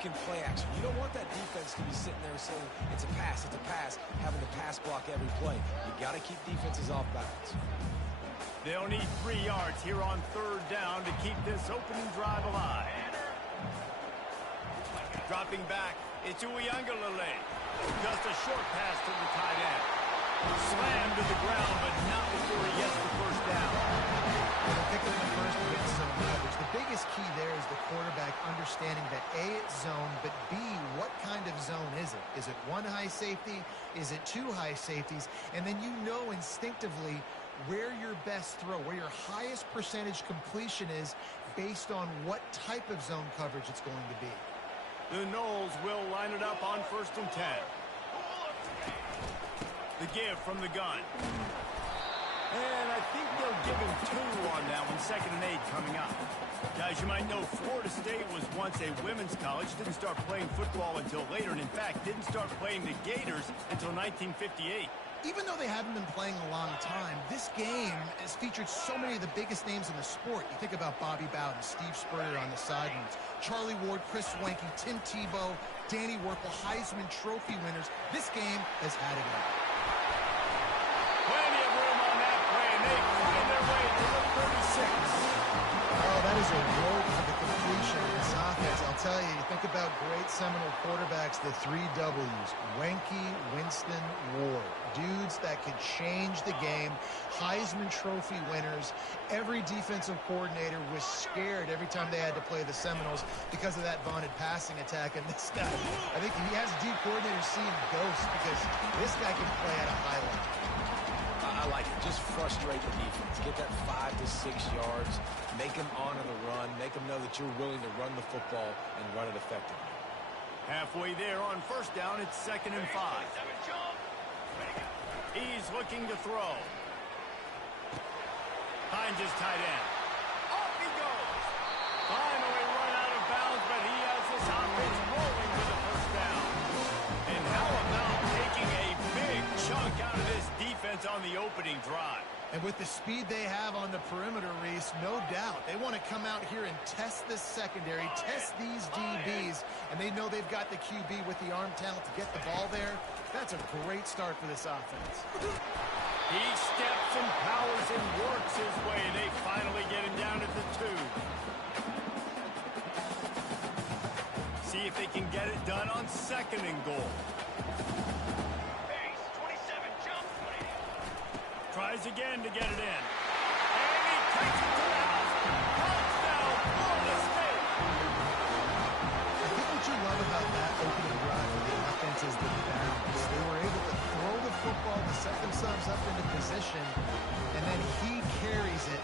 can play action. You don't want that defense to be sitting there saying, it's a pass, having to pass block every play. You got to keep defenses off balance. They'll need 3 yards here on 3rd down to keep this opening drive alive. Dropping back, it's Uiagalelei. Just a short pass to the tight end. Slammed to the ground, but not before he gets the first down. They're picking the first with zone coverage. The biggest key there is the quarterback understanding that A, it's zone, but B, what kind of zone is it? Is it 1 high safety? Is it 2 high safeties? And then you know instinctively where your best throw, where your highest percentage completion is based on what type of zone coverage it's going to be. The Noles will line it up on 1st and 10. The give from the gun. And I think they'll give him 2 on that one. 2nd and 8 coming up. Guys, you might know Florida State was once a women's college. Didn't start playing football until later. And in fact, didn't start playing the Gators until 1958. Even though they haven't been playing a long time, this game has featured so many of the biggest names in the sport. You think about Bobby Bowden, Steve Spurrier on the sidelines, Charlie Ward, Chris Wenke, Tim Tebow, Danny Werfel, Heisman Trophy winners. This game has had it all. Plenty of room on that play, and they find their way to the 36. Oh, that is a rope for the completion in this offense. I'll tell you, you think about great Seminole quarterbacks, the 3 W's, Wenke, Winston, Ward. Dudes that could change the game, Heisman Trophy winners. Every defensive coordinator was scared every time they had to play the Seminoles because of that vaunted passing attack. And this guy, I think he has D coordinators seeing ghosts because this guy can play at a high level. I like it. Just frustrate the defense. Get that 5 to 6 yards. Make them honor the run. Make them know that you're willing to run the football and run it effectively. Halfway there on 1st down, it's 2nd and 5. He's looking to throw. Hines is tight end. Off he goes. Finally run out of bounds, but he has this offense rolling with a 1st down. And how about taking a big chunk out of this defense on the opening drive? And with the speed they have on the perimeter, Reese, no doubt, they want to come out here and test this secondary, test these DBs, and they know they've got the QB with the arm talent to get the ball there. That's a great start for this offense. He steps and powers and works his way. They finally get him down at the 2. See if they can get it done on 2nd and goal. Tries again to get it in. And he takes it to the house. Touchdown, Florida State. I think what you love about that opening drive for the offense is the balance. They were able to throw the football to set themselves up into position, and then he carries it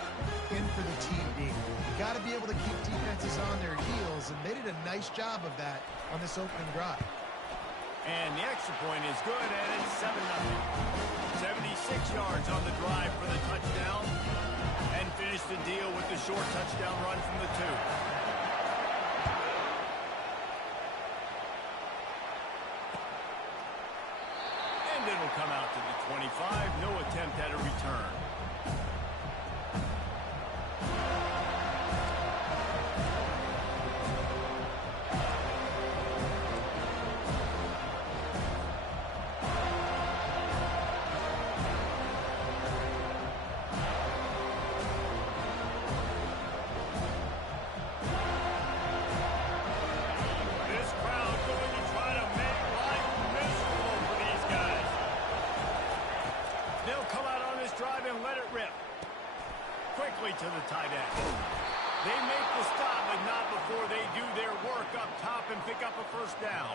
in for the TD. You got to be able to keep defenses on their heels, and they did a nice job of that on this opening drive. And the extra point is good, and it's 7-0. 76 yards on the drive for the touchdown, and finish the deal with the short touchdown run from the 2. And it'll come out to the 25. No attempt at a return. To the tight end. They make the stop, but not before they do their work up top and pick up a 1st down.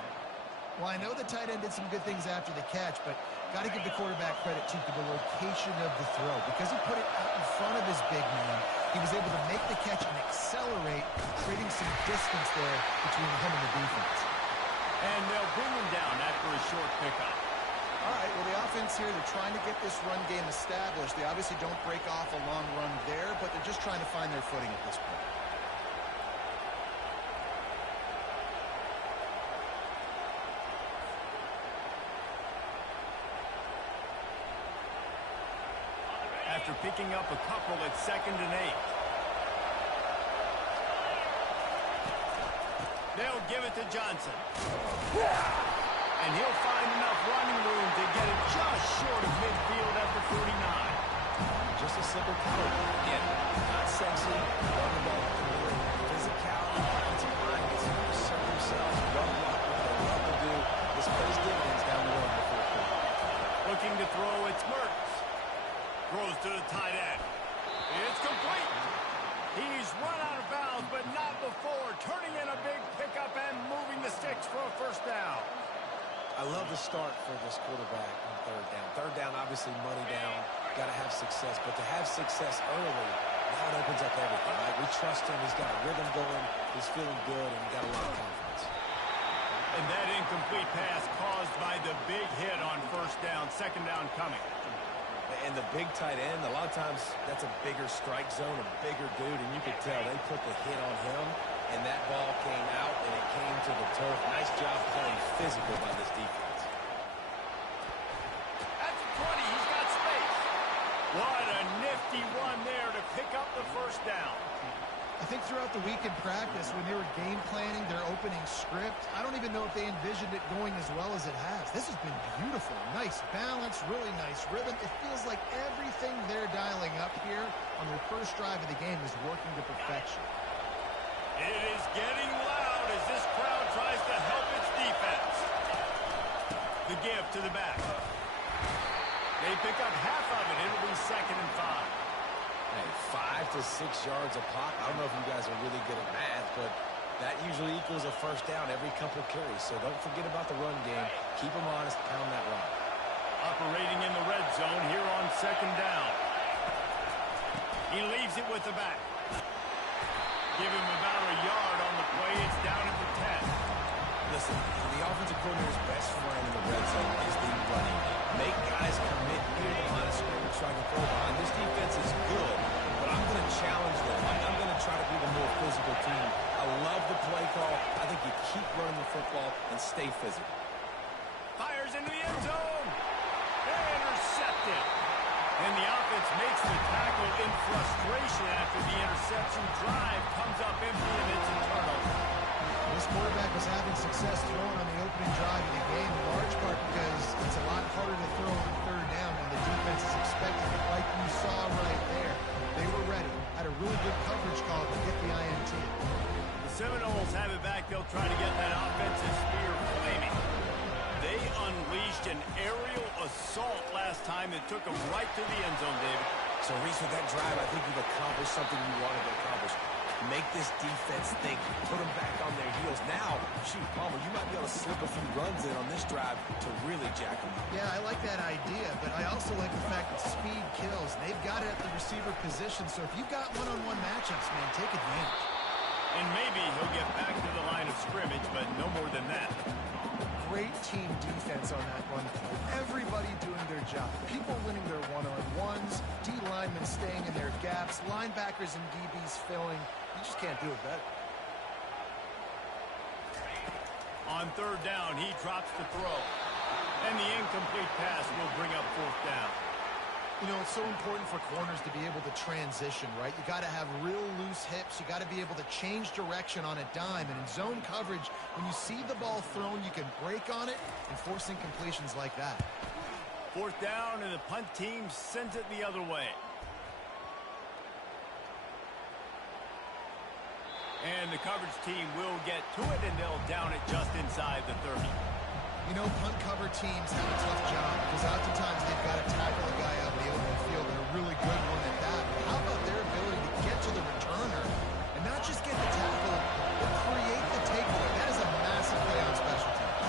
Well, I know the tight end did some good things after the catch, but got to give the quarterback credit, too, for the location of the throw. Because he put it out in front of his big man, he was able to make the catch and accelerate, creating some distance there between him and the defense. And they'll bring him down after a short pickup. All right, well, the offense here, they're trying to get this run game established. They obviously don't break off a long run there, but they're just trying to find their footing at this point. After picking up a couple at 2nd and 8. They'll give it to Johnson. And he'll find enough running room to get it just short of midfield at the 49. Just a simple play. Again, not sexy. Run the ball clear. Physicality, offensive line gets to assert themselves. Run block what they love to do. This plays dividends down the road in the fourth quarter. Looking to throw, it's Mertz. Throws to the tight end. It's complete. He's run out of bounds, but not before. Turning in a big pickup and moving the sticks for a first down. I love the start for this quarterback on third down. Third down, obviously money down. Got to have success. But to have success early, now it opens up everything, right? We trust him. He's got a rhythm going. He's feeling good, and he's got a lot of confidence. And that incomplete pass caused by the big hit on first down. Second down coming. And the big tight end, a lot of times that's a bigger strike zone, a bigger dude, and you could tell they put the hit on him, and that ball came out, and it came to the turf. Nice job playing physical by this defense. At the 20, he's got space. What a nifty run there to pick up the first down. I think throughout the week in practice, when they were game planning their opening script, I don't even know if they envisioned it going as well as it has. This has been beautiful. Nice balance, really nice rhythm. It feels like everything they're dialing up here on their first drive of the game is working to perfection. It is getting loud as this crowd tries to help its defense. The give to the back. They pick up half of it. It'll be 2nd and 5. Hey, 5 to 6 yards a pop. I don't know if you guys are really good at math, but that usually equals a first down every couple carries. So don't forget about the run game. Keep them honest, pound that rock. Operating in the red zone here on 2nd down. He leaves it with the back. Give him about a yard on the play. It's down at the 10. Listen, the offensive coordinator's best friend in the red zone is the running game. Make guys commit near the line of scrimmage trying to throw behind. This defense is good, but I'm going to challenge them. I'm going to try to be the more physical team. I love the play call. I think you keep running the football and stay physical. Fires into the end zone. Intercepted. And the offense makes the tackle in frustration after the interception. Drive comes up empty, and it's a turnover. This quarterback was having success throwing on the opening drive of the game, in large part because it's a lot harder to throw on third down when the defense is expecting it, like you saw right there. They were ready, had a really good coverage call to get the INT. The Seminoles have it back. They'll try to get that offensive spear flaming. They unleashed an aerial assault last time that took them right to the end zone, David. So, Reese, with that drive, I think you've accomplished something you wanted to accomplish. Make this defense think, put them back on their heels. Now, shoot, Palmer, you might be able to slip a few runs in on this drive to really jack them up. Yeah, I like that idea, but I also like the fact that speed kills. They've got it at the receiver position, so if you've got one-on-one matchups, man, take advantage. And maybe he'll get back to the line of scrimmage, but no more than that. Great team defense on that run play. Everybody doing their job. People winning their one-on-ones, D linemen staying in their gaps, linebackers and DBs filling. You just can't do it better. On third down, he drops the throw. And the incomplete pass will bring up fourth down. You know, it's so important for corners to be able to transition, right? You got to have real loose hips. You got to be able to change direction on a dime. And in zone coverage, when you see the ball thrown, you can break on it and force incompletions like that. Fourth down, and the punt team sends it the other way. And the coverage team will get to it, and they'll down it just inside the 30. You know, punt cover teams have a tough job because oftentimes they've got to tackle a guy out in the open field and a really good one at that. But how about their ability to get to the returner and not just get the tackle, but create the takeaway? That is a massive play on special teams.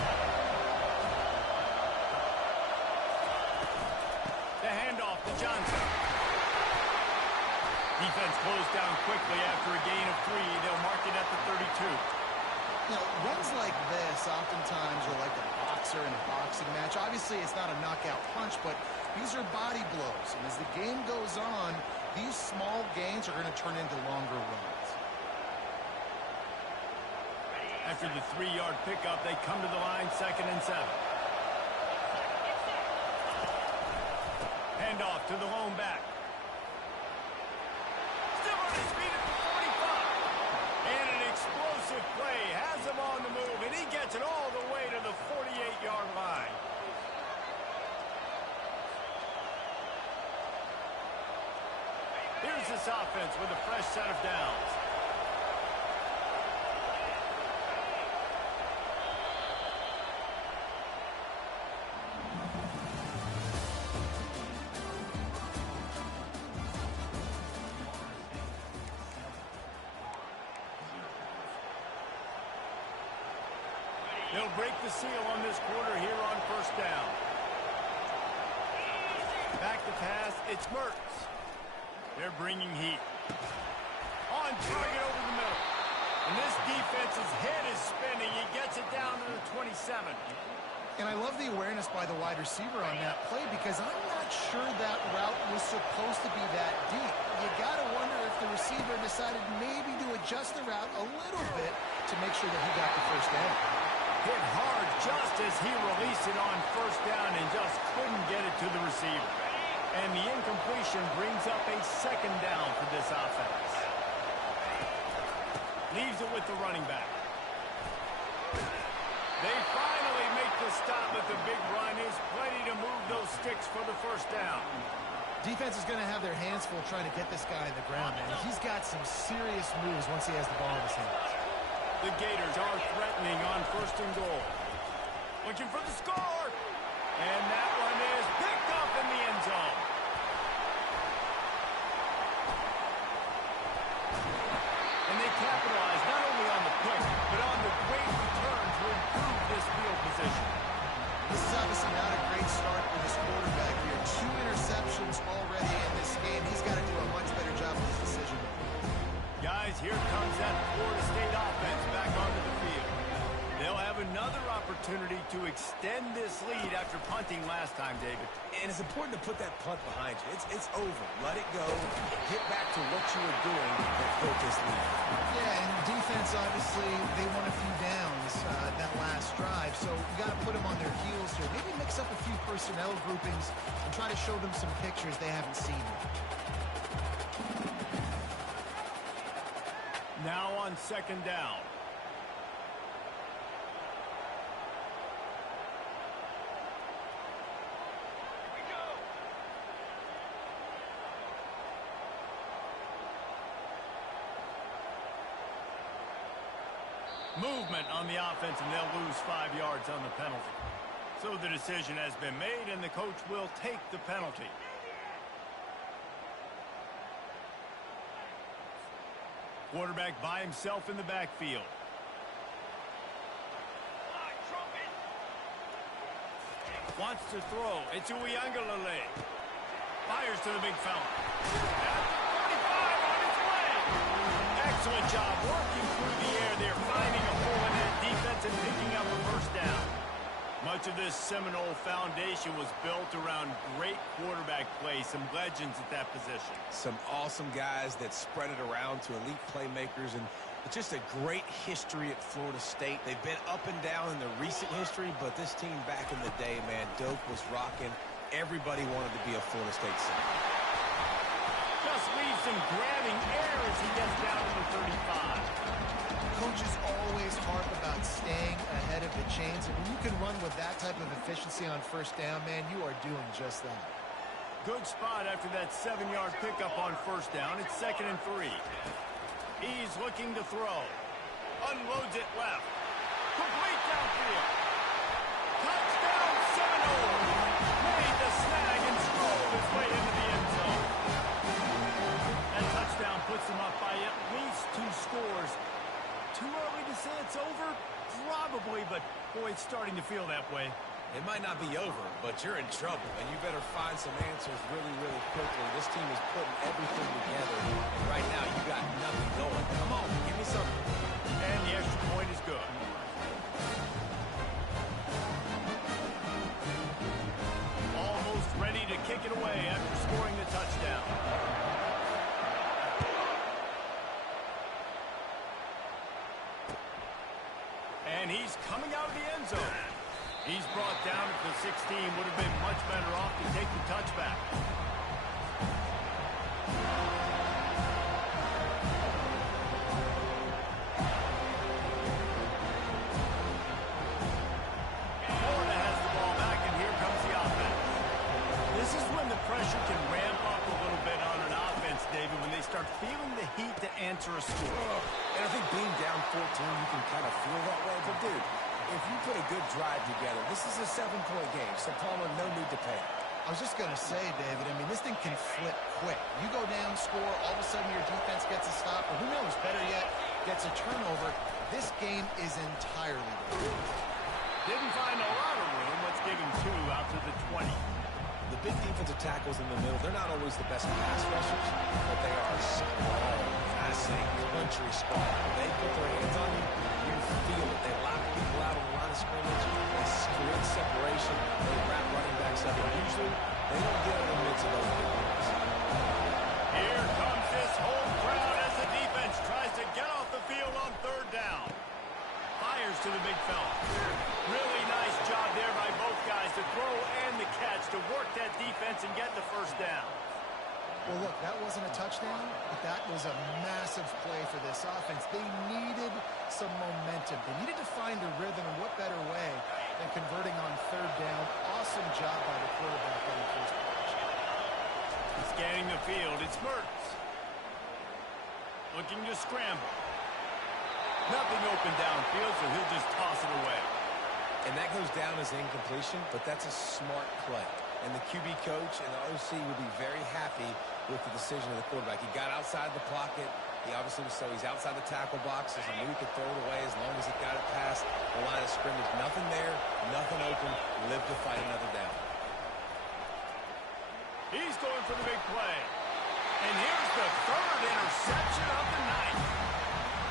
The handoff to Johnson. Defense closed down quickly after a gain of 3. They'll mark it at the 32. You know, runs like this oftentimes are like a boxer in a boxing match. Obviously, it's not a knockout punch, but these are body blows. And as the game goes on, these small gains are going to turn into longer runs. After the 3-yard pickup, they come to the line, 2nd and 7. Handoff to the lone back. Still on his feet at the 45. And an explosive play has him gets it all the way to the 48-yard line. Here's this offense with a fresh set of downs. They'll break the seal on this quarter here on first down. Back to pass, it's Mertz. They're bringing heat. On target over the middle. And this defense's head is spinning. He gets it down to the 27. And I love the awareness by the wide receiver on that play because I'm not sure that route was supposed to be that deep. You got to wonder if the receiver decided maybe to adjust the route a little bit to make sure that he got the first down. Hit hard just as he released it on first down and just couldn't get it to the receiver. And the incompletion brings up a second down for this offense. Leaves it with the running back. They finally make the stop, but the big run is plenty to move those sticks for the first down. Defense is going to have their hands full trying to get this guy on the ground, man. He's got some serious moves once he has the ball in his hands. The Gators are threatening on first and goal. Looking for the score. And that one is picked up in the end zone. And they capitalize not only on the pick, but on the great return to improve this field position. This is obviously not a great start for this quarterback here. 2 interceptions already in this game. He's got to do a much better job with his decision. Guys, here comes that Florida State offense back onto the field. They'll have another opportunity to extend this lead after punting last time, David. And it's important to put that punt behind you. It's over. Let it go. Get back to what you were doing and build this lead. Yeah, and defense, obviously, they won a few downs that last drive, so you got to put them on their heels here. Maybe mix up a few personnel groupings and try to show them some pictures they haven't seen yet. Now on second down. Movement on the offense, and they'll lose 5 yards on the penalty. So the decision has been made, and the coach will take the penalty. Quarterback by himself in the backfield. Wants to throw. It's Uiagalelei. Fires to the big fella. At the 35 on its way. Excellent job working through the air there, finding a hole in that defense and picking up a first down. Much of this Seminole foundation was built around great quarterback play, some legends at that position. Some awesome guys that spread it around to elite playmakers, and just a great history at Florida State. They've been up and down in the recent history, but this team back in the day, man, Doak was rocking. Everybody wanted to be a Florida State center. Just leaves him grabbing air as he gets down to the 35. Coaches always harp about staying ahead of the chains, and when you can run with that type of efficiency on first down, man, you are doing just that. Good spot after that 7-yard pickup on first down. It's 2nd and 3. He's looking to throw. Unloads it left. Complete downfield. Touchdown Seminole. Made the snag and strolled his way into the end zone. That touchdown puts him up by at least 2 scores. Too early to say it's over? Probably, but boy, it's starting to feel that way. It might not be over, but you're in trouble, and you better find some answers really, really quickly. This team is putting everything together, and right now you got nothing going. Come on, give me something. And the extra point is good. Almost ready to kick it away after scoring the touchdown. And he's coming out of the end zone. He's brought down at the 16. Would have been much better off to take the touchback. answer a score. And I think being down 14, you can kind of feel that way. But, dude, if you put a good drive together, this is a 7-point game, so Palmer, no need to panic. I was just going to say, David, I mean, this thing can flip quick. You go down, score, all of a sudden your defense gets a stop, or who knows, better yet, gets a turnover. This game is entirely different. Didn't find a lot of room. Let's give him 2 out to the 20. The big defensive tackles in the middle, they're not always the best pass rushers, but they are strong. I say country strong. They put their hands on you, you feel it. They lock people out on the line of scrimmage. They create separation. They wrap running backs up. And usually, they don't get in the midst of those big plays. Here comes this whole crowd as the defense tries to get off the field on 3rd down. Fires to the big fella. Really nice job there by both guys to throw and the catch to work that defense and get the 1st down. Well, look, that wasn't a touchdown, but that was a massive play for this offense. They needed some momentum. They needed to find a rhythm, and what better way than converting on 3rd down. Awesome job by the quarterback on the first pitch. Scanning the field, it's Mertz. Looking to scramble. Nothing open downfield, so he'll just toss it away. And that goes down as incompletion, but that's a smart play. And the QB coach and the OC will be very happy with the decision of the quarterback. He got outside the pocket. He obviously was so he's outside the tackle box, so he knew he could throw it away as long as he got it past the line of scrimmage. Nothing there, nothing open. Live to fight another down. He's going for the big play. And here's the 3rd interception of the night.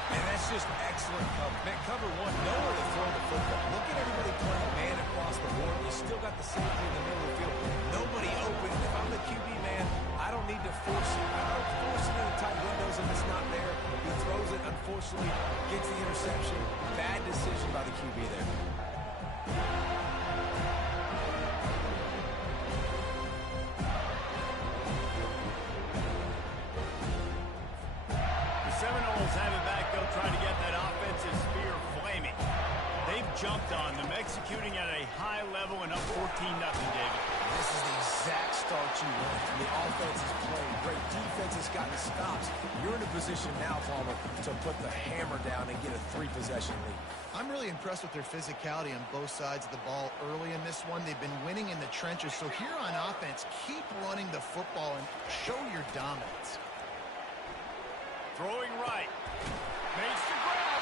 And that's just excellent cover. Man, cover 1, nowhere to throw the football. Look at everybody playing man across the board. You still got the safety in the middle of the field. Nobody open. If I'm the QB man, I don't need to force it. I don't force it into tight windows if it's not there. He throws it, unfortunately, gets the interception. Bad decision by the QB there. Seminoles have it back. They'll try to get that offensive spear flaming. They've jumped on them, executing at a high level and up 14-0, David. This is the exact start you want. The offense is playing great. Defense has gotten stops. You're in a position now, Palmer, to put the hammer down and get a 3-possession lead. I'm really impressed with their physicality on both sides of the ball early in this one. They've been winning in the trenches. So here on offense, keep running the football and show your dominance. Throwing right. Makes the grab.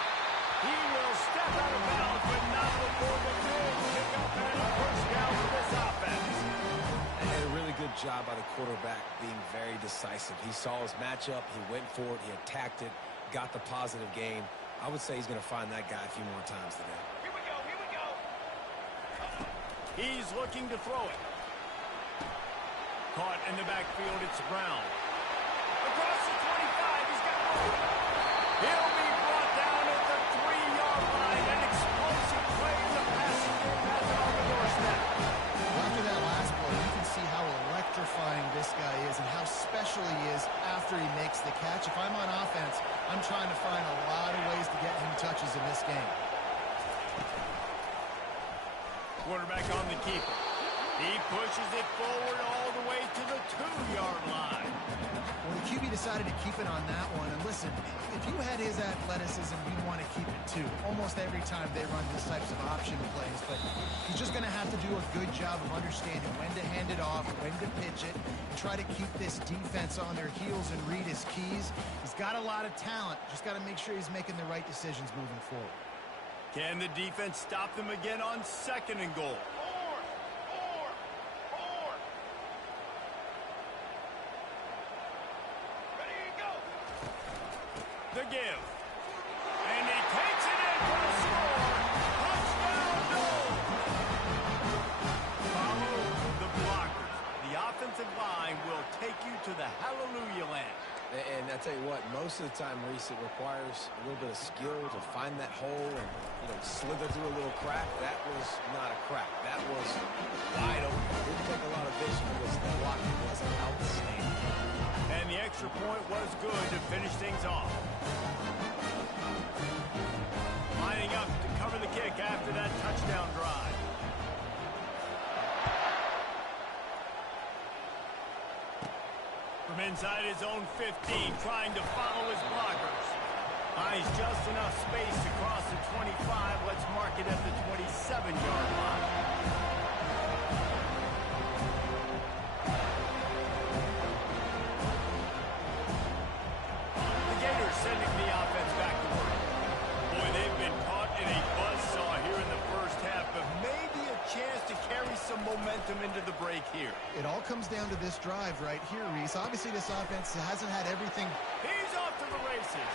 He will step out of bounds, but not before the big pickup and a first down for this offense. And a really good job by the quarterback being very decisive. He saw his matchup. He went for it. He attacked it. Got the positive gain. I would say he's going to find that guy a few more times today. Here we go. Here we go. He's looking to throw it. Caught in the backfield. It's Brown. Across the 25. He's got room. He'll be brought down at the 3-yard line. An explosive play in the passing game has it on the doorstep. Well, after that last play, you can see how electrifying this guy is and how special he is after he makes the catch. If I'm on offense, I'm trying to find a lot of ways to get him touches in this game. Quarterback on the keeper. He pushes it forward all the way to the 2-yard line. Well, the QB decided to keep it on that one. And listen, if you had his athleticism, you'd want to keep it too. Almost every time they run these types of option plays. But he's just going to have to do a good job of understanding when to hand it off, when to pitch it, and try to keep this defense on their heels and read his keys. He's got a lot of talent. Just got to make sure he's making the right decisions moving forward. Can the defense stop them again on 2nd and goal? The give. And he takes it in for the score. Touchdown, Noles. Follow the blockers. The offensive line will take you to the hallelujah land. And I tell you what, most of the time, Reese, it requires a little bit of skill to find that hole and, slither through a little crack. That was not a crack. That was wide open. It didn't take a lot of vision. The blocking was outstanding. And the extra point was good to finish things off. Lining up to cover the kick after that touchdown drive. From inside his own 15, trying to follow his blockers. Finds just enough space to cross the 25. Let's mark it at the 27-yard line. The Gators sending the offense back to work. Boy, they've been caught in a buzzsaw here in the first half, but maybe a chance to carry some momentum into the break here. It all comes down to this drive right here, Reese. Obviously, this offense hasn't had everything. He's off to the races.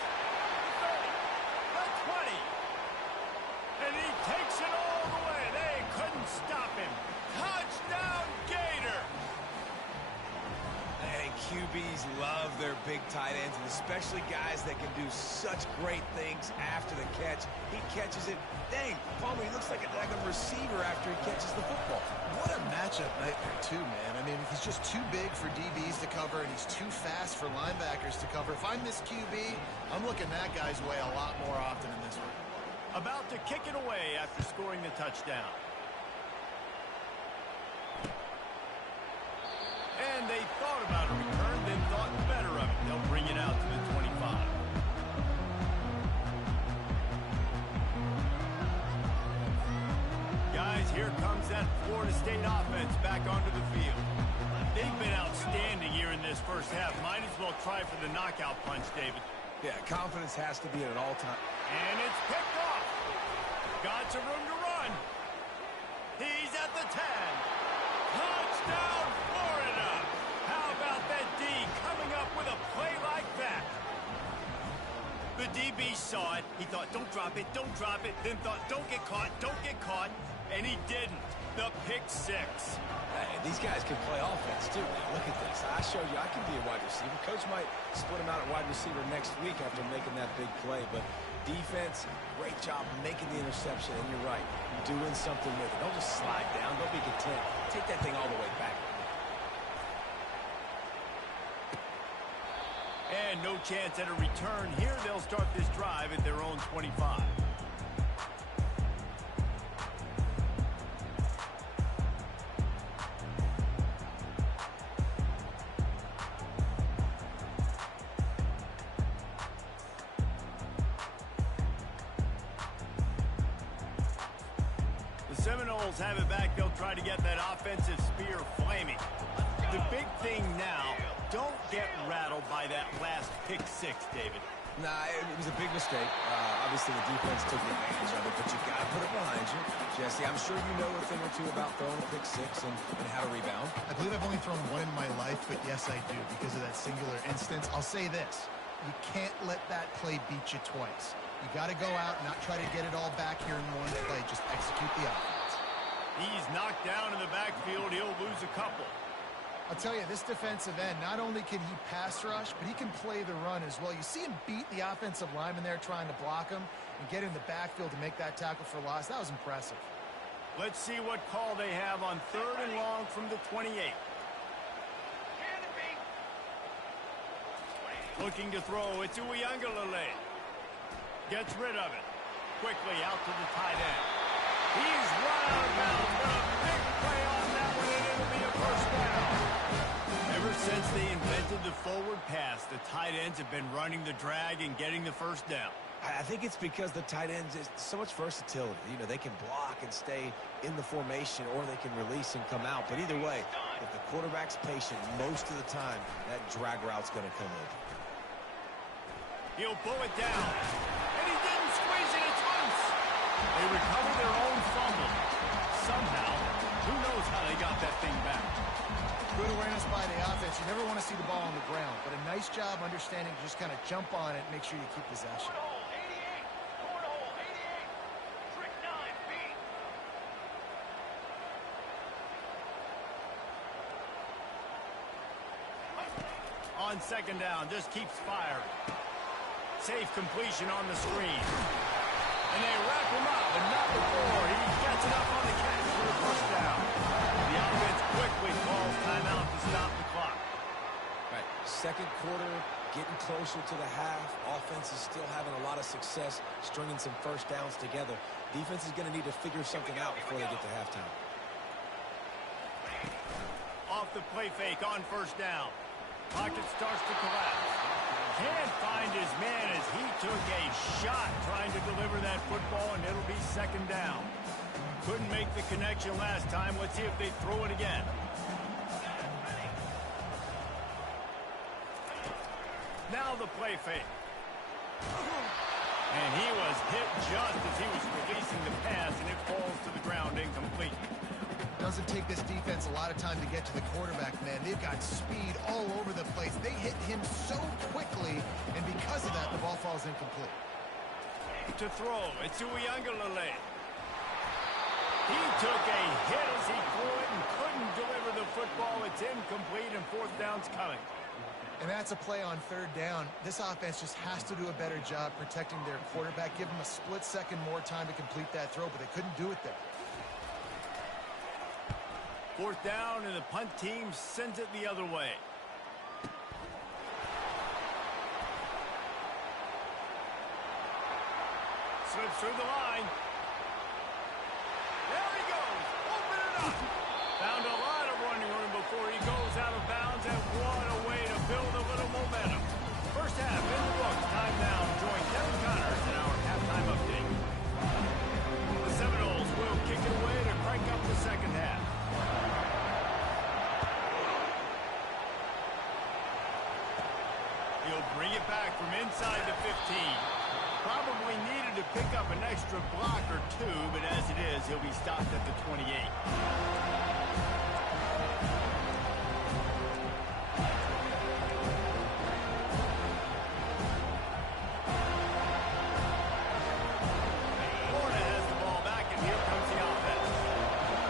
The 20. And he takes it all the way. They couldn't stop him. Touchdown, Gator. Hey, QBs love their big tight ends, and especially guys that can do such great things after the catch. He catches it. Dang, Palmer, he looks like a daggone receiver after he catches the football. What a matchup nightmare, too, man. I mean, he's just too big for DBs to cover, and he's too fast for linebackers to cover. If I miss QB, I'm looking that guy's way a lot more often in this one. About to kick it away after scoring the touchdown. And they thought about a return, then thought better of it. They'll bring it out to the 25. Guys, here comes that Florida State offense back onto the field. They've been outstanding here in this first half. Might as well try for the knockout punch, David. Yeah, confidence has to be at an all-time. And it's picked off. Got some room to run. He's at the 10. Touchdown, Florida. How about that D coming up with a play like that? The DB saw it. He thought, don't drop it, don't drop it. Then thought, don't get caught, don't get caught. And he didn't. The pick six. Hey, these guys can play offense, too. Man, look at this. I showed you I can be a wide receiver. Coach might split him out at wide receiver next week after making that big play. But defense, great job making the interception. And you're right, doing something with it. Don't just slide down. Don't be content. Take that thing all the way back. And no chance at a return here. They'll start this drive at their own 25. Seminoles have it back. They'll try to get that offensive spear flaming. The big thing now, don't get rattled by that last pick six, David. Nah, it was a big mistake. Obviously, the defense took advantage of it, but you got to put it behind you. Jesse, I'm sure you know a thing or two about throwing a pick six and how to rebound. I believe I've only thrown one in my life, but yes, I do because of that singular instance. I'll say this. You can't let that play beat you twice. You got to go out and not try to get it all back here in one play. Just execute the offense. He's knocked down in the backfield. He'll lose a couple. I'll tell you, this defensive end, not only can he pass rush, but he can play the run as well. You see him beat the offensive lineman there trying to block him and get in the backfield to make that tackle for loss. That was impressive. Let's see what call they have on 3rd and long from the 28. Looking to throw. It's Uiagalelei. Gets rid of it. Quickly out to the tight end. He's run out of bounds, but a big play on that one, and it'll be a first down. Ever since they invented the forward pass, the tight ends have been running the drag and getting the first down. I think it's because the tight ends is so much versatility. You know, they can block and stay in the formation, or they can release and come out. But either way, if the quarterback's patient most of the time, that drag route's going to come in. He'll pull it down. And he didn't squeeze it. It's loose. They recover their own fumble. Somehow, who knows how they got that thing back. Good awareness by the offense. You never want to see the ball on the ground, but a nice job understanding to just kind of jump on it and make sure you keep possession. On 2nd down, just keeps firing. Safe completion on the screen. And they wrap him up, but not before. He gets it up on the catch for the first down. The offense quickly calls timeout to stop the clock. Right, 2nd quarter, getting closer to the half. Offense is still having a lot of success stringing some first downs together. Defense is going to need to figure something out before they get to halftime. Off the play fake on 1st down. Pocket starts to collapse. Can't find his man as he took a shot trying to deliver that football, and it'll be second down. Couldn't make the connection last time. Let's see if they throw it again. Now the play fake. And he was hit just as he was releasing the pass, and it falls to the ground incomplete. Doesn't take this defense a lot of time to get to the quarterback, man. They've got speed all over the place. They hit him so quickly, and because of that, the ball falls incomplete. To throw, it's Uiagalelei. He took a hit as he threw it and couldn't deliver the football. It's incomplete, and fourth down's coming. And that's a play on third down. This offense just has to do a better job protecting their quarterback. Give them a split second more time to complete that throw, but they couldn't do it there. Fourth down, and the punt team sends it the other way. Slips through the line. There he goes. Open it up. Found a lot of running room before he goes out of bounds, and what a way to build a little momentum. First half in the books. Time now. Join Kevin Connors in our halftime update. The Seminoles will kick it away to crank up the second half. He'll bring it back from inside the 15. Probably needed to pick up an extra block or two, but as it is, he'll be stopped at the 28. Florida has the ball back, and here comes the offense.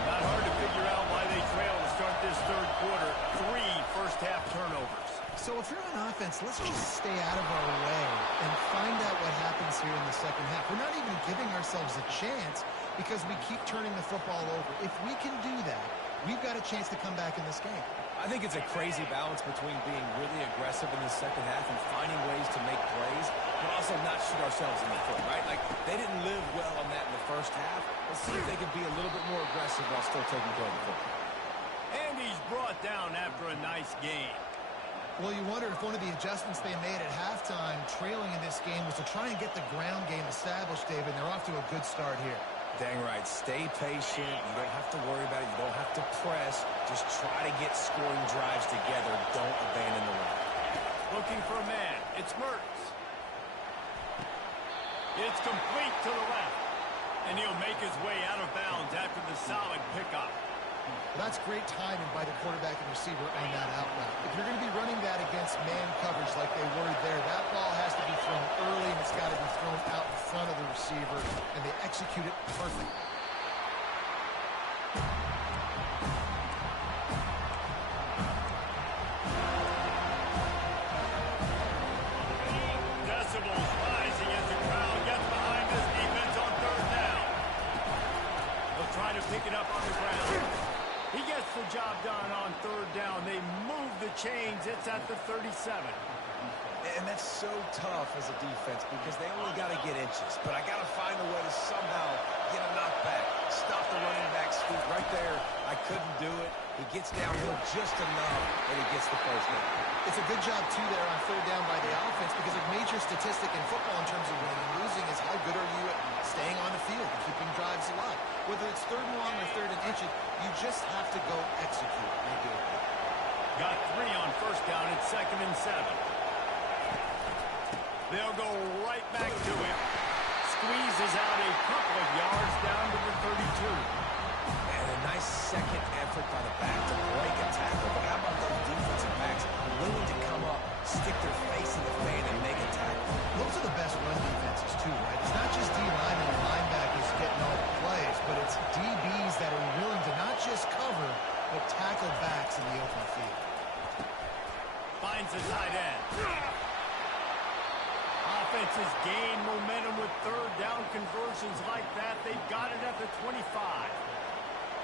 Not hard to figure out why they trail to start this third quarter. 3 first-half turnovers. So if you're on offense, let's just stay out of our way and find out what happens here in the second half. We're not even giving ourselves a chance because we keep turning the football over. If we can do that, we've got a chance to come back in this game. I think it's a crazy balance between being really aggressive in the second half and finding ways to make plays, but also not shoot ourselves in the foot, right? Like, they didn't live well on that in the first half. Let's see if they can be a little bit more aggressive while still taking care of the football. And he's brought down after a nice game. Well, you wonder if one of the adjustments they made at halftime trailing in this game was to try and get the ground game established, David. They're off to a good start here. Dang right. Stay patient. You don't have to worry about it. You don't have to press. Just try to get scoring drives together. Don't abandon the run. Looking for a man. It's Mertz. It's complete to the left. And he'll make his way out of bounds after the solid pickup. Well, that's great timing by the quarterback and receiver on that out route. If you're going to be running that against man coverage like they were there, that ball has to be thrown early, and it's got to be thrown out in front of the receiver, and they execute it perfectly. Decibels rising as the crowd gets behind this defense on third down. They'll try to pick it up on the ground. He gets the job done on third down. They move the chains. It's at the 37. And that's so tough as a defense because they only got to get inches. But I got to find a way to somehow get a knockback. Stop the running back's feet right there. I couldn't do it. He gets downhill just enough, and he gets the first down. It's a good job, too, there on third down by the offense because a major statistic in football in terms of winning and losing is how good are you at staying on the field and keeping drives alive. Whether it's third and long or third and inches, you just have to go execute. They do it. Got 3 on first down. It's 2nd and 7. They'll go right back to it. Squeezes out a couple of yards down to the 32. And a nice second effort by the back to break a tackle. But how about those defensive backs willing to come up, stick their face in the fan, and make a tackle? Those are the best run defenses, too, right? It's not just D-linemen and linebackers getting all the plays, but it's DBs that are willing to not just cover, but tackle backs in the open field. Finds the tight end. Offenses gain momentum with third down conversions like that. They've got it at the 25.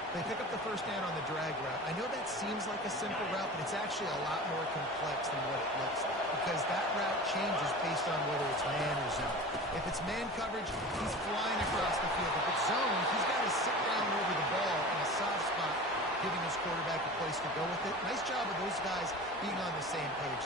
They pick up the first down on the drag route. I know that seems like a simple route, but it's actually a lot more complex than what it looks like because that route changes based on whether it's man or zone. If it's man coverage, he's flying across the field. If it's zone, he's got to sit down over the ball in a soft spot, giving his quarterback a place to go with it. Nice job of those guys being on the same page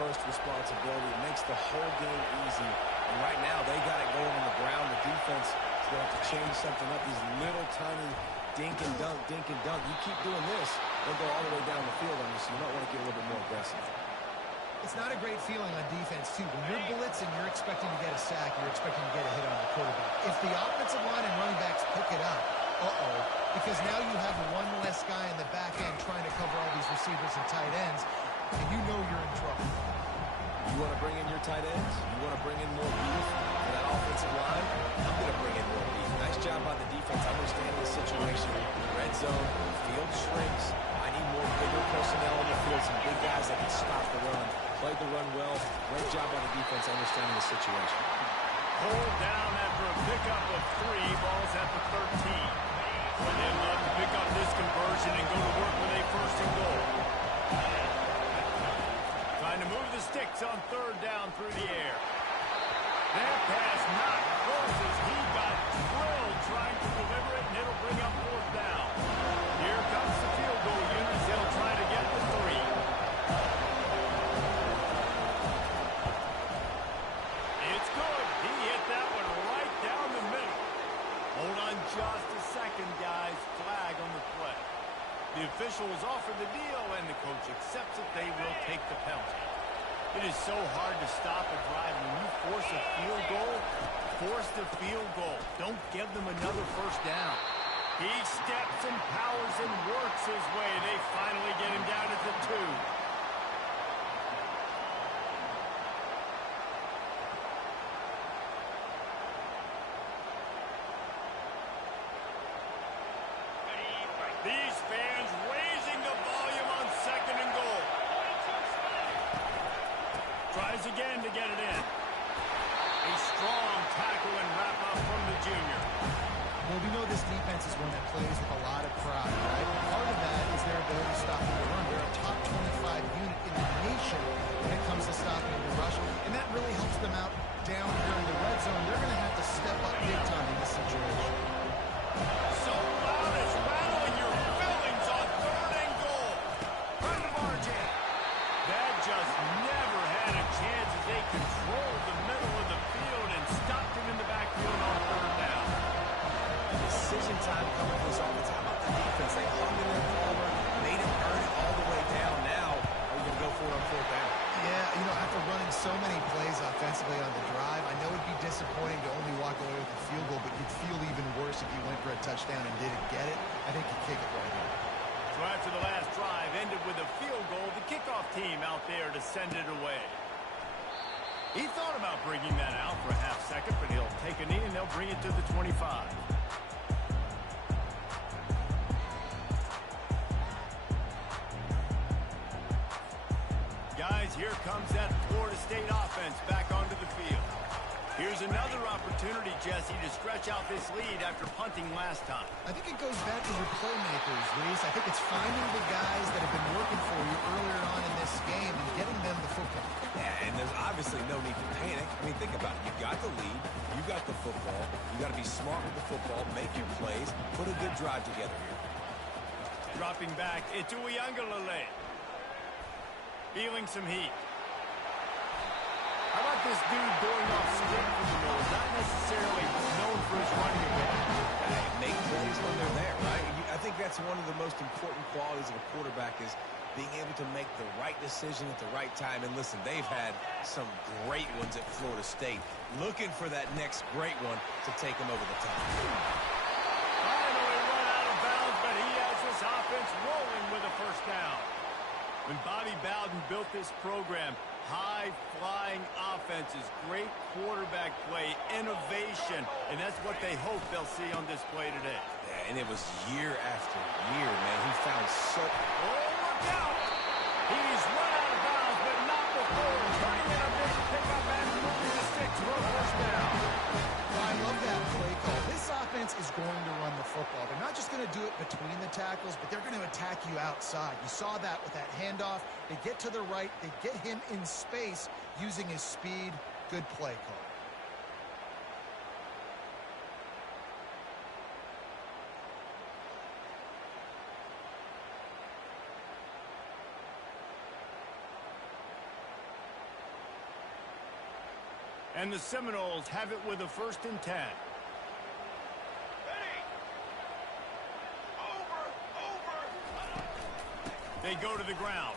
first responsibility. It makes the whole game easy. And right now, they got it going on the ground. The defense is going to have to change something up. These little tiny dink and dunk, dink and dunk. You keep doing this, they'll go all the way down the field on you, so you might want to get a little bit more aggressive. It's not a great feeling on defense, too. When you're blitzing, you're expecting to get a sack. You're expecting to get a hit on the quarterback. If the offensive line and running backs pick it up, because now you have one less guy in the back end trying to cover all these receivers and tight ends, and you know you're in trouble. You want to bring in your tight ends? You want to bring in more beef for that offensive line? I'm going to bring in more beef. Nice job by the defense understanding the situation. Red zone, field shrinks. I need more bigger personnel on the field, some big guys that can stop the run. Played the run well. Great job by the defense understanding the situation. Hold down after a pickup of 3. Ball's at the 13. And they'd love to pick up this conversion and go to work with a first and goal. Trying to move the sticks on third down through the air. That pass not close as he got drilled trying to deliver it, and it'll bring up fourth down. Here comes the field goal unit. They'll try to get the 3. It's good. He hit that one right down the middle. Hold on just a second, guys. Flag on the play. The official was offered the deal, and the coach accepts it. They will take the penalty. It is so hard to stop a drive. When you force a field goal, force the field goal. Don't give them another first down. He steps and powers and works his way. They finally get him down at the 2. These fans raising the volume on second and goal. Tries again to get it in. A strong tackle and wrap up from the junior. Well, we know this defense is one that plays with a lot of pride, right? Part of that is their ability to stop the run. They're a top 25 unit in the nation when it comes to stopping the rush, and that really helps them out down here in the red zone. They're going to have to step up big time in this situation. So loud it's rattling your fillings on third and goal. Right to margin. That just never had a chance as they controlled the middle of the field and stopped him in the backfield on third down. Decision time coming to this offense. How about the defense? They hung in their corner, made him earn it all the way down. Now, are you going to go for it on fourth down? Yeah, after running so many plays offensively on the drive, I know it'd be disappointing to only walk away with a field goal, but you'd feel even worse if you went for a touchdown and didn't get it. I think you kick it right here. So after the last drive ended with a field goal, the kickoff team out there to send it away. He thought about bringing that out for a half second, but he'll take a knee and they'll bring it to the 25. Guys, here comes that Florida State offense back onto the field. Here's another opportunity, Jesse, to stretch out this lead after punting last time. I think it goes back to your playmakers, Reese. I think it's finding the guys that have been working for you earlier on in this game and getting them the football. Yeah, and there's obviously no need to panic. I mean, think about it. You got the lead. You got the football. You got to be smart with the football, make your plays, put a good drive together here. Dropping back, it's Uiagalelei. Feeling some heat. How about this dude going off stick from the middle? Not necessarily known for his running ability. Make plays when they're there, right? I think that's one of the most important qualities of a quarterback is being able to make the right decision at the right time. And listen, they've had some great ones at Florida State. Looking for that next great one to take them over the top. Finally run out of bounds, but he has this offense rolling with a first down. When Bobby Bowden built this program, high-flying offenses, great quarterback play, innovation, and that's what they hope they'll see on display today. Yeah, and it was year after year, man. He found so... Oh, look out! He's run out of bounds, but not before turning in a big pickup and moving the sticks for a first down. I love that play call. This offense is going to run the football. They're not just going to do it between the tackles, but they're going to attack you outside. You saw that with that handoff. They get to the right. They get him in space using his speed. Good play call. And the Seminoles have it with a 1st and 10. They go to the ground.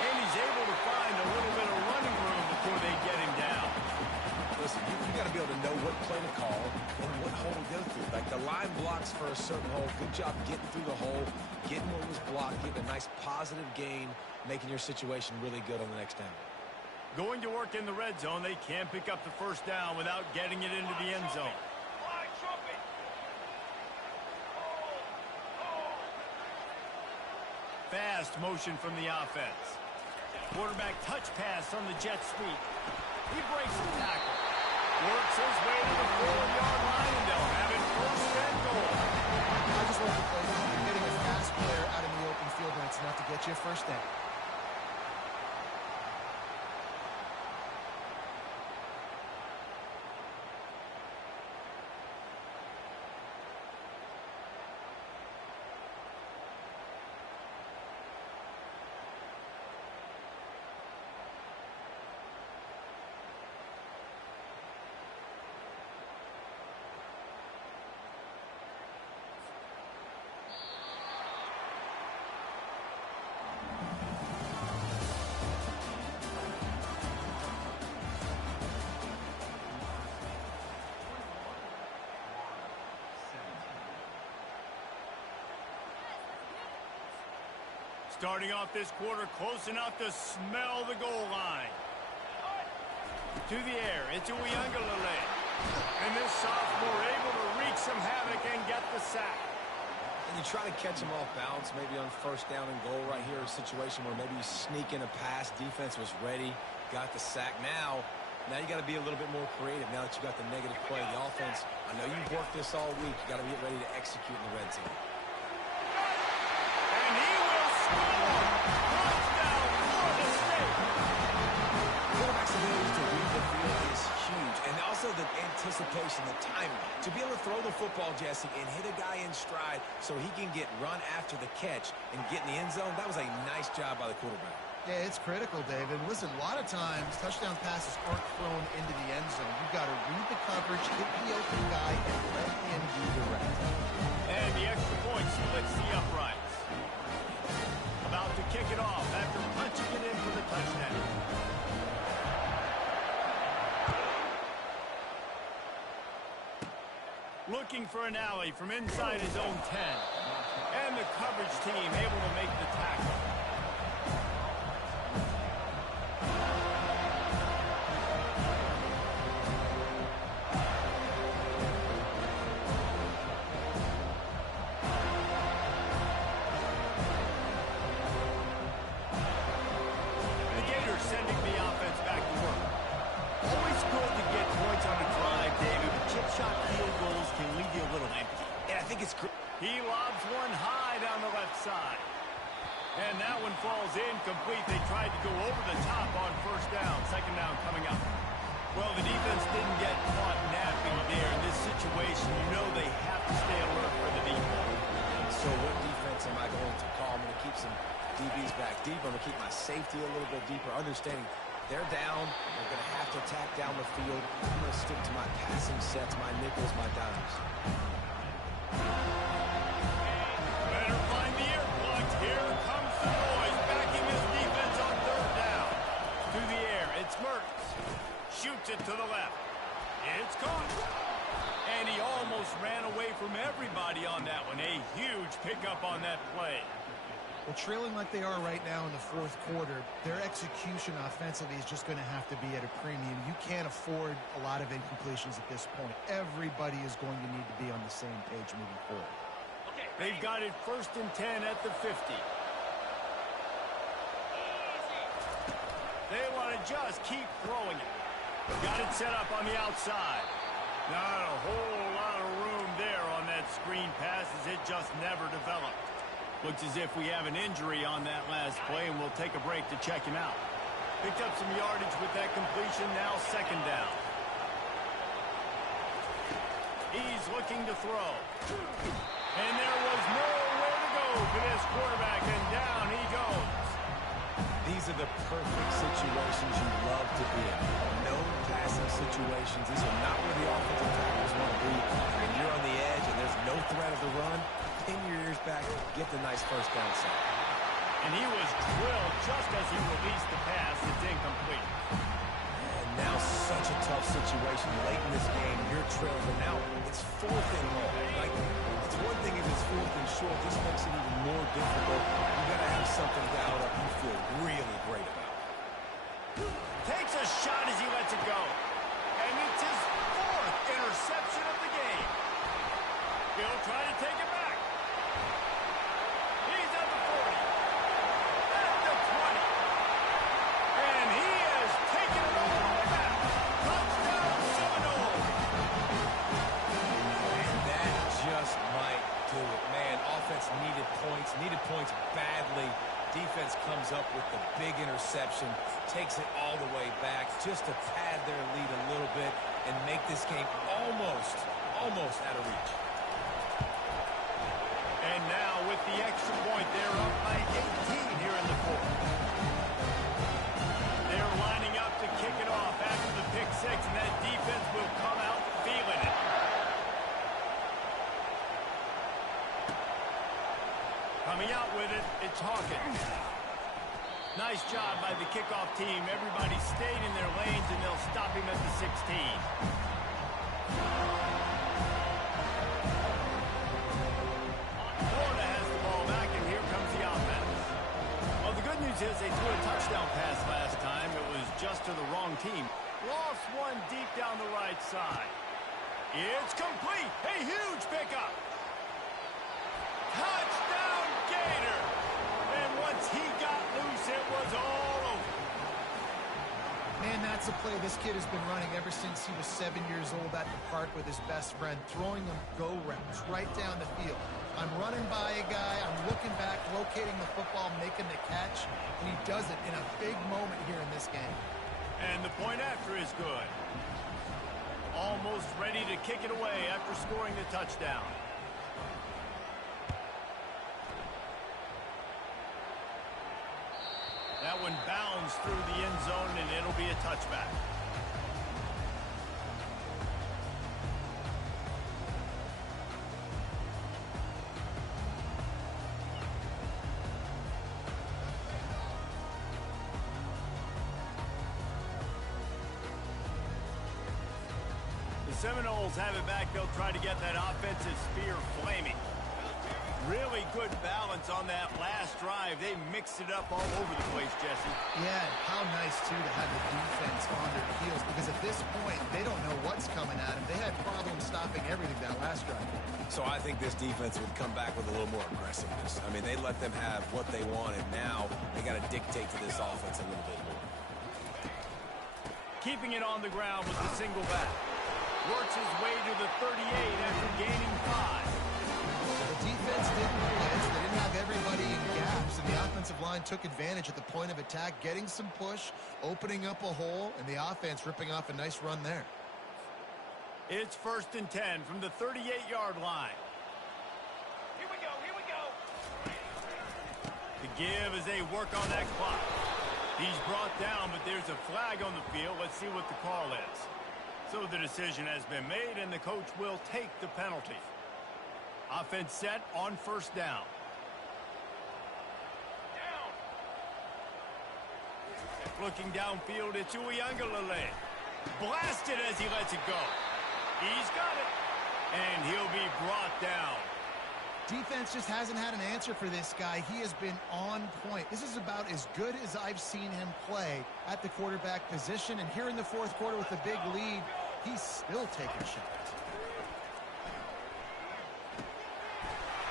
And he's able to find a little bit of running room before they get him down. Listen, you got to be able to know what play to call and what hole to go through. Like the line blocks for a certain hole. Good job getting through the hole, getting what was blocked, getting a nice positive gain, making your situation really good on the next down. Going to work in the red zone, they can't pick up the 1st down without getting it into the end zone. Fast motion from the offense. Quarterback touch pass on the jet sweep. He breaks the tackle. Works his way to the 4-yard line, and they'll have it 1st and goal. I just love the play. You're getting a fast player out in the open field, and it's enough to get you a 1st down. Starting off this quarter close enough to smell the goal line. To the air, it's Uiagalelei. And this sophomore able to wreak some havoc and get the sack. And you try to catch him off balance, maybe on 1st down and goal right here, a situation where maybe you sneak in a pass, defense was ready, got the sack. Now you got to be a little bit more creative now that you got the negative play. The offense, I know you've worked this all week. You got to get ready to execute in the red zone. And he will score! Touchdown, Florida State! Quarterback's ability to read the field is huge. And also the anticipation, the timing. To be able to throw the football, Jesse, and hit a guy in stride so he can get run after the catch and get in the end zone, that was a nice job by the quarterback. Yeah, it's critical, David. Listen, a lot of times touchdown passes aren't thrown into the end zone. You've got to read the coverage, hit the open guy, and let him do the rest. And the extra point splits the uprights. About to kick it off after punching it in for the touchdown. Looking for an alley from inside his own 10. And the coverage team able to make the tackle. The Gators sending the offense back to work. Always good to get points on a drive, David, but chip shot field goals can leave you a little empty. And I think it's He lobs one high down the left side. And that one falls incomplete. They tried to go over the top on 1st down. 2nd down coming up. Well, the defense didn't get caught napping there. In this situation, you know they have to stay alert for the defense. So what defense am I going to call? I'm going to keep some DBs back deep. I'm going to keep my safety a little bit deeper, understanding they're down. They're going to have to attack down the field. I'm going to stick to my passing sets, my nickels, my dimes. Better find the earplugs. Here comes the noise, backing his defense on 3rd down. To the air, it's Mertz. Shoots it to the left. It's caught. And he almost ran away from everybody on that one. A huge pickup on that play. Well, trailing like they are right now in the 4th quarter, their execution offensively is just going to have to be at a premium. You can't afford a lot of incompletions at this point. Everybody is going to need to be on the same page moving forward. They've got it 1st and 10 at the 50. They want to just keep throwing it. Got it set up on the outside. Not a whole lot of room there on that screen pass as it just never developed. Looks as if we have an injury on that last play, and we'll take a break to check him out. Picked up some yardage with that completion, now 2nd down. He's looking to throw. And there was nowhere to go for this quarterback, and down he goes. These are the perfect situations you love to be in. No passing situations. These are not where the offensive tackles want to be. And you're on the edge and there's no threat of the run. Pin your ears back, get the nice first down sack. And he was drilled just as he released the pass. It's incomplete. And now such a tough situation. Late in this game, you're trailing. But now it's 4th and long. Like, it's one thing if it's 4th and short. This makes it even more difficult. You got to have something dialed up you feel really great about. Takes a shot as he lets it go. And it's his 4th interception of the game. He'll try to take it back. He's at the 40. At the 20. And he has taken it all the way back. Touchdown, Seminoles. And that just might do it. Man, offense needed points badly. Defense comes up with the big interception, takes it all the way back just to pad their lead a little bit and make this game almost out of reach. And now with the extra point, they're up by 18 here in the 4th. They're lining up to kick it off after the pick 6, and that defense will come out feeling it. Coming out with it, it's Hawkins. Nice job by the kickoff team. Everybody stayed in their lanes, and they'll stop him at the 16. Florida has the ball back, and here comes the offense. Well, the good news is they threw a touchdown pass last time. It was just to the wrong team. Lost one deep down the right side. It's complete. A huge pickup. Touchdown, Gator! And once he got loose, it was all over. Man, that's a play this kid has been running ever since he was 7 years old at the park with his best friend, throwing them go routes right down the field. I'm running by a guy, I'm looking back, locating the football, making the catch, and he does it in a big moment here in this game. And the point after is good. Almost ready to kick it away after scoring the touchdown. That one bounds through the end zone, and it'll be a touchback. The Seminoles have it back. They'll try to get that offensive spear flaming. Really good balance on that last drive. They mixed it up all over the place, Jesse. Yeah, how nice, too, to have the defense on their heels, because at this point, they don't know what's coming at them. They had problems stopping everything that last drive. So I think this defense would come back with a little more aggressiveness. I mean, they let them have what they wanted. Now they got to dictate to this offense a little bit more. Keeping it on the ground with the single back. Works his way to the 38 after gaining 5. The defense didn't blitz. They didn't have everybody in gaps, and the offensive line took advantage at the point of attack, getting some push, opening up a hole, and the offense ripping off a nice run there. It's 1st and 10 from the 38-yard line. Here we go, here we go. The give as they work on that clock. He's brought down, but there's a flag on the field. Let's see what the call is. So the decision has been made, and the coach will take the penalty. Offense set on 1st down. Looking downfield, it's Uiagalelei. Blasted as he lets it go. He's got it. And he'll be brought down. Defense just hasn't had an answer for this guy. He has been on point. This is about as good as I've seen him play at the quarterback position. And here in the 4th quarter with a big lead, he's still taking shots.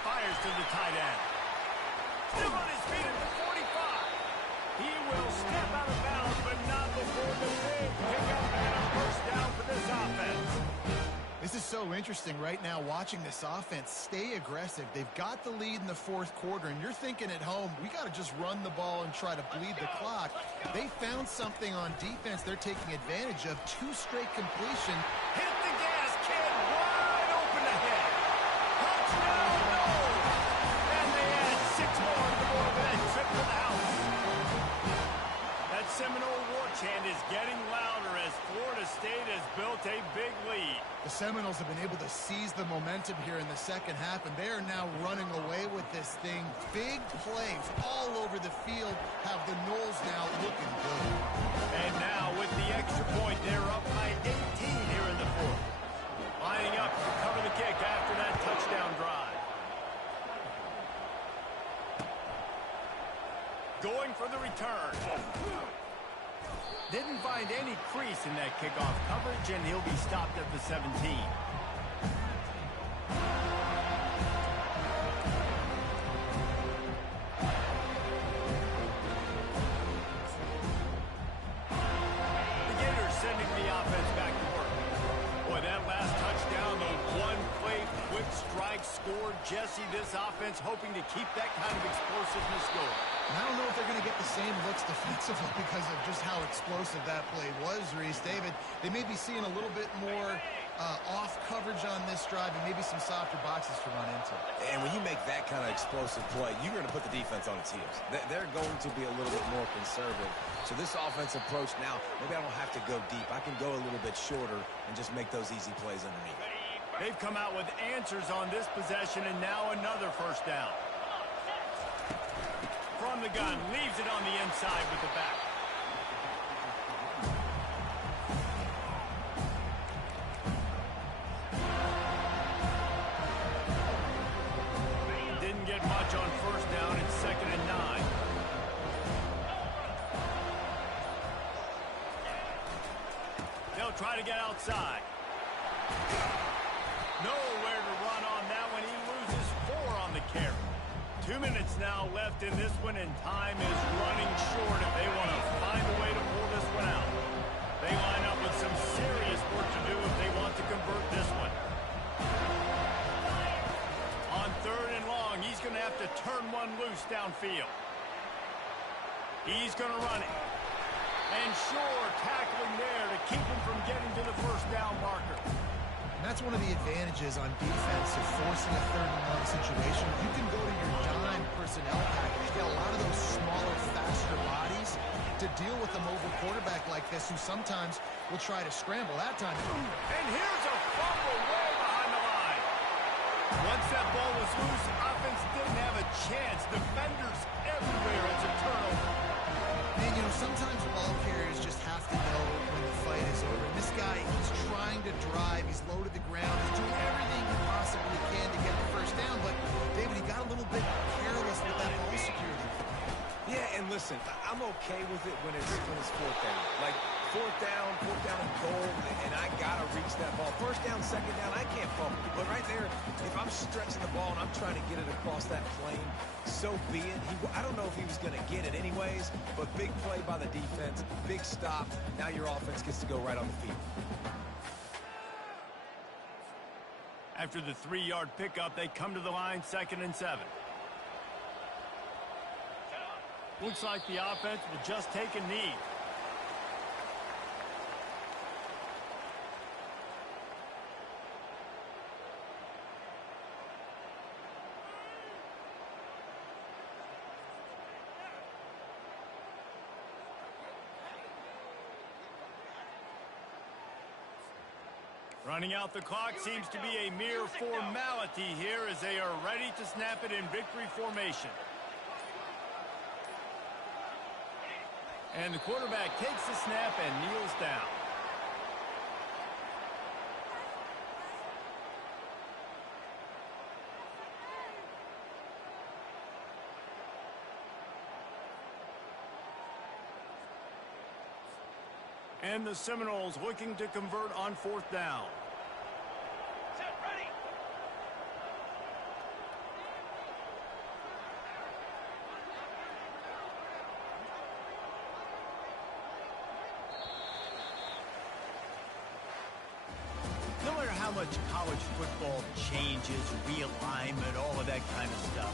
Fires to the tight end. Still on his feet at the 45. He will step out of bounds, but not before the big pickup and a 1st down for this offense. This is so interesting right now, watching this offense stay aggressive. They've got the lead in the 4th quarter, and you're thinking at home, we got to just run the ball and try to bleed the clock. They found something on defense they're taking advantage of. 2 straight completion. Hit the gas, kid. Wide open ahead. Touchdown, no! And they add 6 more to the board with that trip to the house. That Seminole war chant is getting louder as Florida State has built a big lead. The Seminoles have been able to seize the momentum here in the second half, and they are now running away with this thing. Big plays all over the field have the Noles now looking good. And now with the extra point, they're up by 18 here in the fourth. Lining up to cover the kick after that touchdown drive. Going for the return. Didn't find any crease in that kickoff coverage, and he'll be stopped at the 17. The Gators sending the offense back to work. Boy, that last touchdown, the one-play quick strike scored. Jesse, this offense hoping to keep that kind of explosiveness going. And I don't know if they're going to get the same looks defensively because of just how explosive that play was, Reese. David, they may be seeing a little bit more off coverage on this drive and maybe some softer boxes to run into. And when you make that kind of explosive play, you're going to put the defense on its heels. They're going to be a little bit more conservative. So this offense approach now, maybe I don't have to go deep. I can go a little bit shorter and just make those easy plays underneath. They've come out with answers on this possession, and now another first down. From the gun, leaves it on the inside with the back. Didn't get much on first down. It's 2nd and 9. They'll try to get outside. Nowhere to run on that one. He loses 4 on the carry. 2 minutes now left in this one, and time is running short if they want to find a way to pull this one out. They line up with some serious work to do if they want to convert this one. On 3rd and long, he's going to have to turn one loose downfield. He's going to run it. And sure, tackling there to keep him from getting to the first down marker. And that's one of the advantages on defense of forcing a 3rd and long situation. You can go to your dime personnel package, get a lot of those smaller, faster bodies to deal with a mobile quarterback like this who sometimes will try to scramble. That time, and here's a fumble way behind the line. Once that ball was loose, offense didn't have a chance. Defenders everywhere. It's a turnover. Man, you know, sometimes ball carriers just have to know when the fight is over. And this guy, he's trying to drive. He's low to the ground. He's doing everything he possibly can to get the first down. But, David, he got a little bit careless with that ball security. Yeah, and listen, I'm okay with it when it's 4th down. Like, 4th down and goal, and I got to reach that ball. 1st down, 2nd down, I can't fumble. But right there, if I'm stretching the ball and I'm trying to get it across that plane, so be it. I don't know if he was going to get it anyways, but big play by the defense, big stop. Now your offense gets to go right on the field. After the 3-yard pickup, they come to the line, 2nd and 7. Looks like the offense will just take a knee. Running out the clock seems to be a mere formality here as they are ready to snap it in victory formation. And the quarterback takes the snap and kneels down. And the Seminoles looking to convert on 4th down. Set, ready. No matter how much college football changes, realignment, all of that kind of stuff,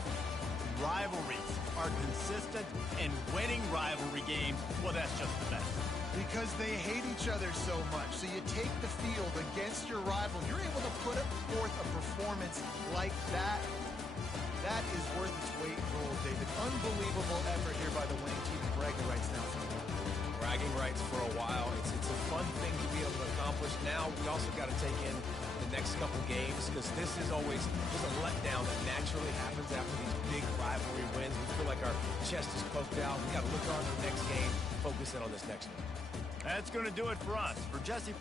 rivalries are consistent, and winning rivalry games, well, that's just the best. Because they hate each other so much. So you take the field against your rival. You're able to put forth a performance like that. That is worth its weight in gold, David. Unbelievable effort here by the winning team, and bragging rights now for me. Bragging rights for a while. It's a fun thing to be able to accomplish. Now we also got to take in the next couple games, because this is always just a letdown that naturally happens after these big rivalry wins. We feel like our chest is poked out. We got to look on to the next game, focus in on this next one. That's going to do it for us. For Jesse...